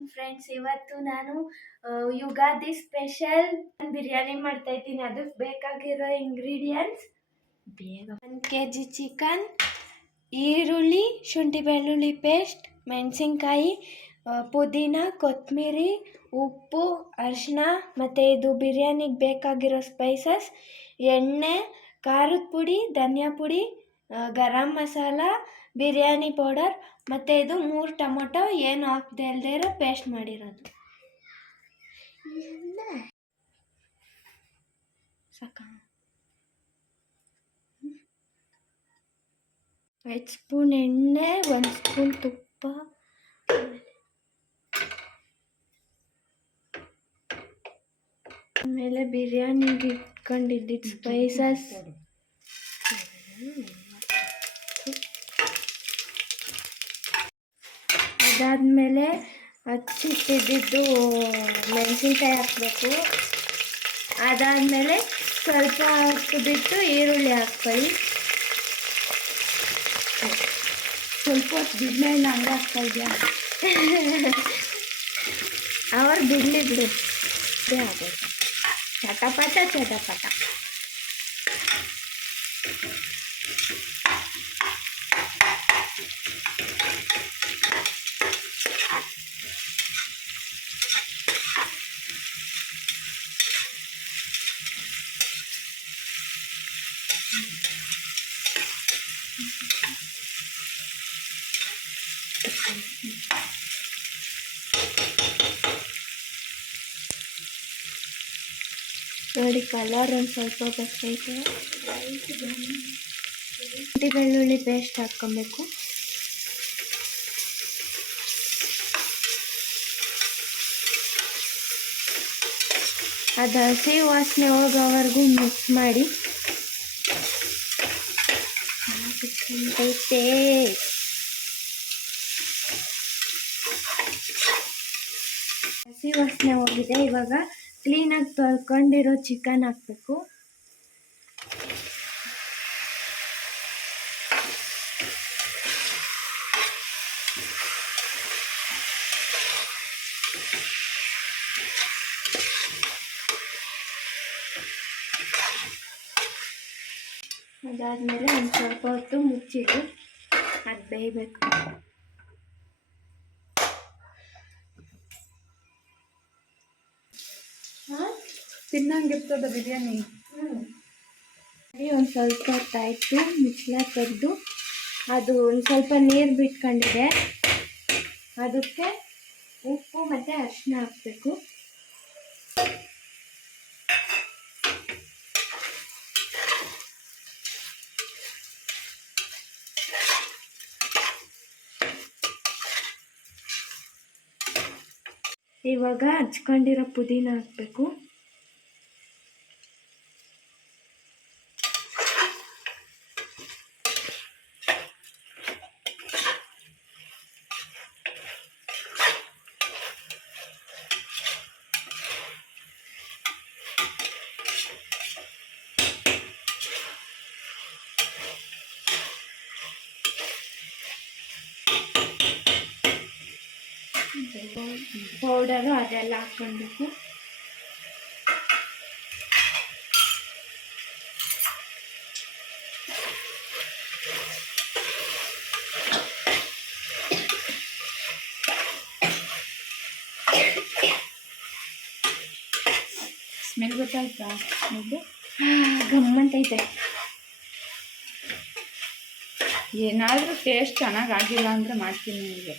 Friends, ಇವತ್ತು ನಾನು Ugadi special biryani ಮಾಡ್ತಾ ಇದ್ದೀನಿ. ಅದಕ್ಕೆ ಬೇಕಾಗಿರೋ ಇಂಗ್ರೀಡಿಯೆಂಟ್ಸ್ ಬೇಗ 1 kg ಚಿಕನ್, ಈರುಳ್ಳಿ, ಶುಂಠಿ ಬೆಳ್ಳುಳ್ಳಿ ಪೇಸ್ಟ್, ಮೆಣಸಿನ್ಕಾಯಿ, ಪುದೀನ, ಕೊತ್ತಂಬರಿ, ಉಪ್ಪು, ಅರಿಶಿನ, ಮತ್ತು ಇದು ಬಿರಿಯಾನಿಗೆ ಬೇಕಾಗಿರೋ ಸ್ಪೈಸಸ್, ಎಣ್ಣೆ, ಖಾರದ ಪುಡಿ, ಧನಿಯಾ ಪುಡಿ, ಗರಂ ಮಸಾಲ, ಬಿರಿಯಾನಿ ಪೌಡರ್, ಮತ್ತು ಇದು 3 ಟೊಮೊಟೊ ಏನು ಹಾಕದೆ ಇಲ್ಲದೆ ಇರೋ ಪೇಸ್ಟ್ ಮಾಡಿರೋದು. ಸಾಕ 5 ಸ್ಪೂನ್ ಎಣ್ಣೆ, 1 ಸ್ಪೂನ್ ತುಪ್ಪ, ಆಮೇಲೆ ಬಿರಿಯಾನಿಗೆ ಇಟ್ಕೊಂಡಿದ್ದಿದ್ದು ಸ್ಪೈಸಸ್, ಅದಾದಮೇಲೆ ಹಚ್ಚಿಟ್ಟಿದ್ದು ಮೆಣಸಿನ್ಕಾಯಿ ಹಾಕಬೇಕು. ಅದಾದಮೇಲೆ ಸ್ವಲ್ಪ ಹೊತ್ತು ಬಿಟ್ಟು ಈರುಳ್ಳಿ ಹಾಕ್ಕೊಳ್ಳಿ. ಸ್ವಲ್ಪ ಹೊತ್ತು ಬಿಡ್ಮೇಲೆ ಹಂಗೆ ಹಾಕ್ತಾ ಇದೆಯಾ? ಅವ್ರು ಬಿಡಲಿ ಬಿಡು, ಆಗೋದು ಚಟಪಟ ಚಟಪಟ. ನೋಡಿ, ಕಲರ್ ಒಂದು ಸ್ವಲ್ಪ ಬರ್ತೈತೆ. ಶುಂಠಿ ಬೆಳ್ಳುಳ್ಳಿ ಪೇಸ್ಟ್ ಹಾಕ್ಕೊಬೇಕು. ಅದು ಹಸಿ ವಾಸನೆ ಹೋಗೋವರೆಗೂ ಮಿಕ್ಸ್ ಮಾಡಿ. ಹಸಿ ವಾಸನೆ ಹೋಗಿದೆ. ಇವಾಗ ಕ್ಲೀನಾಗಿ ತೊಳ್ಕೊಂಡಿರೋ ಚಿಕನ್ ಹಾಕಬೇಕು. ಅದಾದಮೇಲೆ ಒಂದು ಸ್ವಲ್ಪ ಹೊತ್ತು ಮುಚ್ಚಿಟ್ಟು ಅದು ಬೇಯಬೇಕು. ತಿನ್ನಂಗಿರ್ತದ ಬಿರಿಯಾನಿ. ಒಂದು ಸ್ವಲ್ಪ ಹೊತ್ತಾಯಿತು, ಮುಚ್ಚಳ ತೆಗೆದು ಅದು ಒಂದು ಸ್ವಲ್ಪ ನೀರು ಬಿಟ್ಕೊಂಡಿದೆ. ಅದಕ್ಕೆ ಉಪ್ಪು ಮತ್ತು ಅರಿಶಿನ ಹಾಕಬೇಕು. ಇವಾಗ ಹಚ್ಕೊಂಡಿರೋ ಪುದೀನ ಹಾಕಬೇಕು. ಪೌಡರು ಅದೆಲ್ಲ ಹಾಕ್ಕೊಳ್ಬೇಕು. ಸ್ಮೆಲ್ ಗೊತ್ತಾಯ್ತಾ? ಗಮ್ಮಂತೈತೆ. ಏನಾದರೂ ಟೇಸ್ಟ್ ಚೆನ್ನಾಗಿಲ್ಲ ಅಂದರೆ ಮಾಡ್ತೀನಿ ನಿಮಗೆ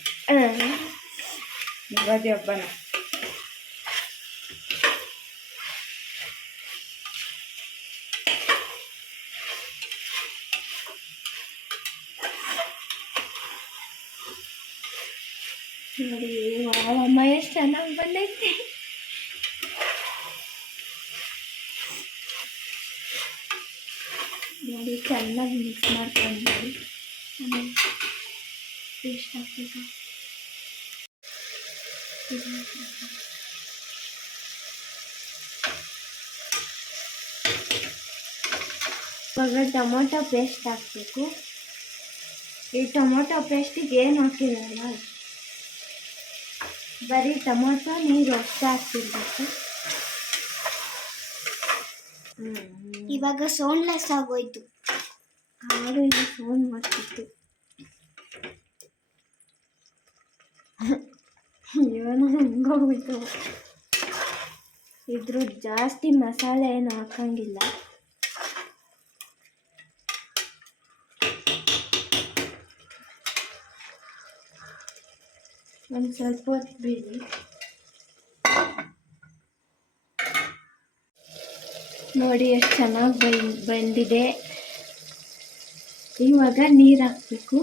ಯುಗಾದಿ ಹಬ್ಬನ. ನೋಡಿ, ಅಮ್ಮ ಎಷ್ಟು ಚೆನ್ನಾಗಿ ಬಂದೈತೆ. ನೋಡಿ, ಚೆನ್ನಾಗಿ ಮಿಕ್ಸ್ ಮಾಡ್ಕೊಂಡು ಆಮೇಲೆ ಪೇಸ್ಟ್ ಹಾಕ್ಬೇಕು. ಇವಾಗ ಟೊಮೊಟೊ ಪೇಸ್ಟ್ ಹಾಕಬೇಕು. ಈ ಟೊಮೊಟೊ ಪೇಸ್ಟಿಗೆ ಏನು ಹಾಕಿರಲ್ಲ, ಬರೀ ಟೊಮೊಟೊ ನೀರು ಅಷ್ಟೇ ಹಾಕ್ತಿರ್ಬೇಕು. ಇವಾಗ ಸೌಂಡ್ಲೆಸ್ ಆಗೋಯ್ತು. ಆವಾಗ ಇದು ಸೌಂಡ್ ಮಾಡ್ತಿತ್ತು. ಏನೋ ಹಂಗೋಗ್ಬಿಟ್ಟು. ಇದ್ರ ಜಾಸ್ತಿ ಮಸಾಲೆ ಏನು ಹಾಕಂಗಿಲ್ಲ. ಒಂದು ಸ್ವಲ್ಪ ಹೊತ್ತು ಬಿಡಿ. ನೋಡಿ ಎಷ್ಟು ಚೆನ್ನಾಗಿ ಬಂದಿದೆ. ಇವಾಗ ನೀರು ಹಾಕಬೇಕು.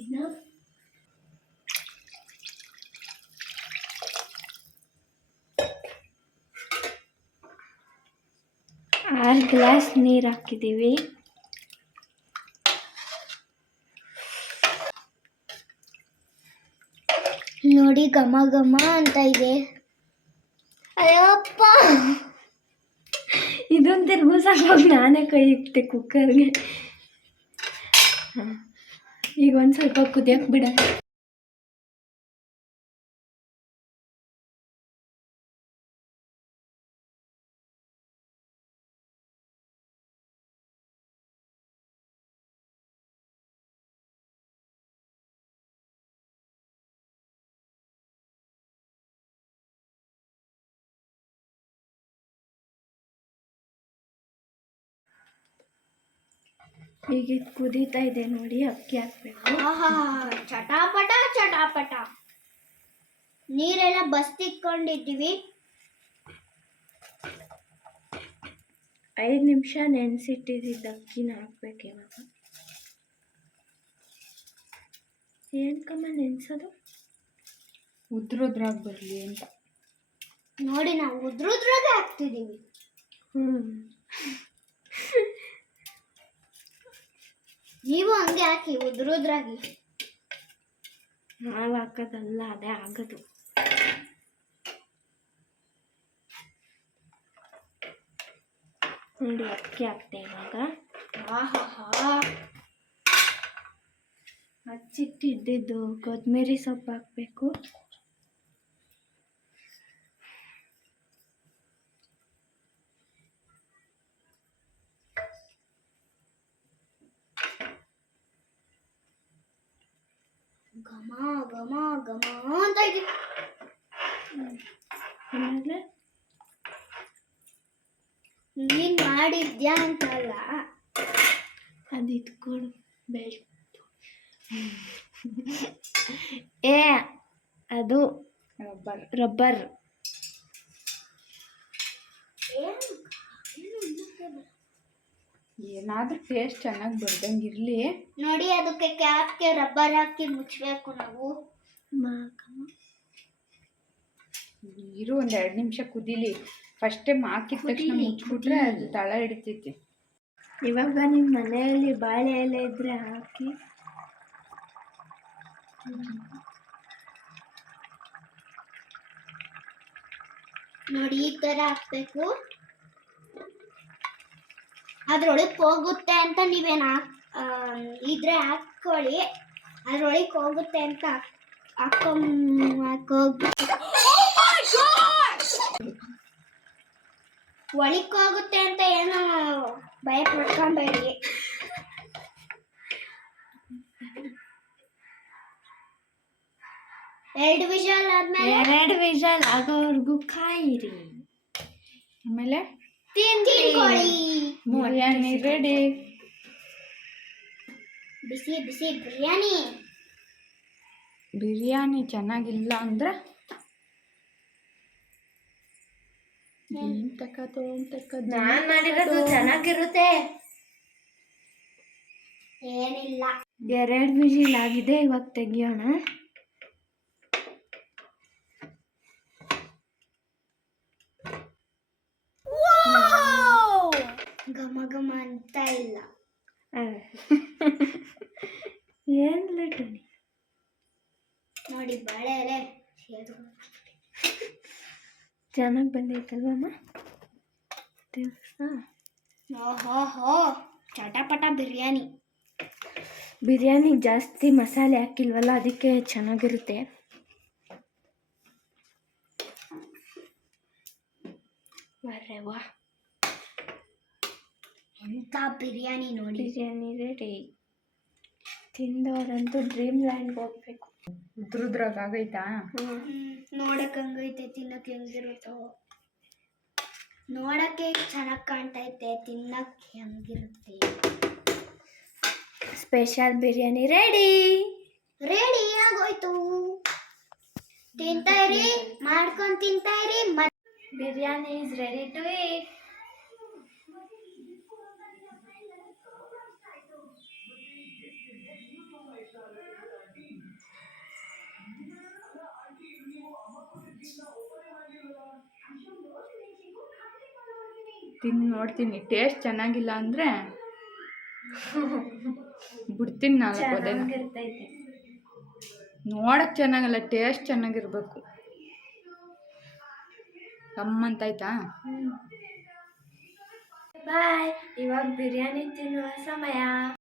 ಇನ್ನು 6 ಗ್ಲಾಸ್ ನೀರು ಹಾಕಿದ್ದೀವಿ. ನೋಡಿ ಘಮ ಘಮ ಅಂತ ಇದೆ. ಅಯ್ಯಪ್ಪ, ಇದೊಂದು ತಿರ್ಗಿಸಾಕೋಗಿ ನಾನೇ ಕೈ ಇಕ್ತೆ ಕುಕ್ಕರ್ಗೆ. ಈಗ ಒಂದು ಸ್ವಲ್ಪ ಕುದಿಯಕ್ಕೆ ಬಿಡ. ಈಗ ಇದು ಕುದೀತಾ ಇದೆ ನೋಡಿ, ಅಕ್ಕಿ ಹಾಕ್ಬೇಕು. ಆಹಾ, ಚಟಾಪಟ ಚಟಾಪಟ. ನೀರೆಲ್ಲ ಬಸ್ತಿಕ್ಕೊಂಡಿದ್ದೀವಿ. 5 ನಿಮಿಷ ನೆನೆಸಿಟ್ಟಿದ್ದ ಅಕ್ಕಿನ ಹಾಕ್ಬೇಕು ಇವಾಗ. ಏನು ಕಮ್ಮ ನೆನೆಸೋದು? ಉದ್ರುದ್ರಾಗಿ ಬರಲಿ ಅಂತ. ನೋಡಿ ನಾವು ಉದ್ರುದ್ರಾಗೆ ಹಾಕ್ತಿದ್ದೀವಿ. ನೀವು ಹಂಗೆ ಹಾಕಿ ಉದ್ರುದ್ರಾಗಿ. ನಾವು ಹಾಕೋದಲ್ಲ, ಅದೇ ಆಗೋದು. ನೋಡಿ ಅಕ್ಕಿ ಹಾಕ್ತೆ ಇವಾಗ. ಆಹಾ, ಹಚ್ಚಿಟ್ಟಿದ್ದು ಕೊತ್ತಂಬರಿ ಸೊಪ್ಪು ಹಾಕಬೇಕು. ಘಮ ಘಮ ಘಮ ಅಂತ ಇದೆ. ಆಮೇಲೆ ನೀನ್ ಮಾಡಿದ್ಯಾ ಅಂತಲ್ಲ, ಅದು ಇಟ್ಕೊಂಡು ಬೆಳ್ತು. ಅದು ರಬ್ಬರ್. ಏನಾದರೂ ಟೇಸ್ಟ್ ಚೆನ್ನಾಗಿ ಬರ್ದಂಗಿರಲಿ. ನೋಡಿ ಅದಕ್ಕೆ ಕ್ಯಾಪ್ಗೆ ರಬ್ಬರ್ ಹಾಕಿ ಮುಚ್ಚಬೇಕು ನಾವು. ಇರು, ಒಂದು 2 ನಿಮಿಷ ಕುದೀಲಿ. ಫಸ್ಟ್ ಟೈಮ್ ಹಾಕಿದ ತಕ್ಷಣ ಮುಚ್ಚಿಬಿಟ್ರೆ ಅದು ತಳ ಹಿಡಿತೈತಿ. ಇವಾಗ ನಿಮ್ಮ ಮನೆಯಲ್ಲಿ ಬಾಳೆ ಎಲೆ ಇದ್ರೆ ಹಾಕಿ. ನೋಡಿ ಈ ತರ ಹಾಕ್ಬೇಕು. ಅದ್ರೊಳಗೆ ಹೋಗುತ್ತೆ ಅಂತ ನೀವೇನ ಇದ್ರೆ ಹಾಕೊಳ್ಳಿ. ಅದ್ರೊಳಗೆ ಹೋಗುತ್ತೆ ಅಂತ ಒಳಕ್ ಹೋಗುತ್ತೆ ಅಂತ ಏನೋ ಭಯ ಪಡ್ಕೊಂಬೇಡಿ. ಎರಡು ವಿಷಲ್ ಆಗೋವರೆಗೂ ಕಾಯಿರಿ. ಆಮೇಲೆ ತಿನ್ಕೊಳ್ಳಿ. ಬಿರಿಯಾನಿ ರೆಡಿ. ಬಿಸಿ ಬಿಸಿ ಬಿರಿಯಾನಿ. ಬಿರಿಯಾನಿ ಚೆನ್ನಾಗಿಲ್ಲ ಅಂದ್ರೆ ನಾನು ಮಾಡಿರೋದು ಚೆನ್ನಾಗಿರುತ್ತೆ. ಏನಿಲ್ಲ, 2 ವಿಜಿಲ್ ಆಗಿದೆ. ಇವಾಗ ತೆಗಿಯೋಣ. ಘಮ ಘಮ ಅಂತ ಇಲ್ಲ. ಏನಿಲ್ಲ ಟೋನಿ. ನೋಡಿ ಬಾಳೆ ಎಲೆ ಚೆನ್ನಾಗಿ ಬಂದೈತಲ್ವಮ್ಮ? ಓಹೋ ಚಟಪಟ ಬಿರಿಯಾನಿ. ಬಿರಿಯಾನಿಗೆ ಜಾಸ್ತಿ ಮಸಾಲೆ ಹಾಕಿಲ್ವಲ್ಲ, ಅದಕ್ಕೆ ಚೆನ್ನಾಗಿರುತ್ತೆ. ಅರೆ ವಾ, ಎಂತ ಬಿರಿಯಾನಿ ನೋಡಿ. ಬಿರಿಯಾನಿ ರೆಡಿ. ತಿಂದವರಂತೂ ಡ್ರೀಮ್ ಲ್ಯಾಂಡ್ಗೆ ಹೋಗ್ಬೇಕು. ಉದ್ರುದ್ರಾಗೈತಾ? ನೋಡಕ್ ಹಂಗೈತೆ, ತಿನ್ನಕ್ ಹೆಂಗಿರುತ್ತೋ. ನೋಡಕ್ಕೆ ಚೆನ್ನಾಗಿ ಕಾಣ್ತೈತೆ, ತಿನ್ನಕ್ಕೆ ಹೆಂಗಿರುತ್ತೆ. Special biryani ready. ರೆಡಿ ಆಗೋಯ್ತು. ತಿಂತಾ ಇರಿ, ಮಾಡ್ಕೊಂಡು ತಿಂತಾ ಇರಿ. Biryani is ready to eat. ತಿಂದು ನೋಡ್ತೀನಿ, ಟೇಸ್ಟ್ ಚೆನ್ನಾಗಿಲ್ಲ ಅಂದರೆ ಬಿಡ್ತೀನಿ 4 ಒಲೆನ. ಚೆನ್ನಾಗಿರ್ತೈತೆ. ನೋಡಕ್ಕೆ ಚೆನ್ನಾಗಲ್ಲ, ಟೇಸ್ಟ್ ಚೆನ್ನಾಗಿರ್ಬೇಕು. ಕಮ್ಮಂತಾಯ್ತಾ? ಬಾಯ್. ಇವಾಗ ಬಿರಿಯಾನಿ ತಿನ್ನುವ ಸಮಯ.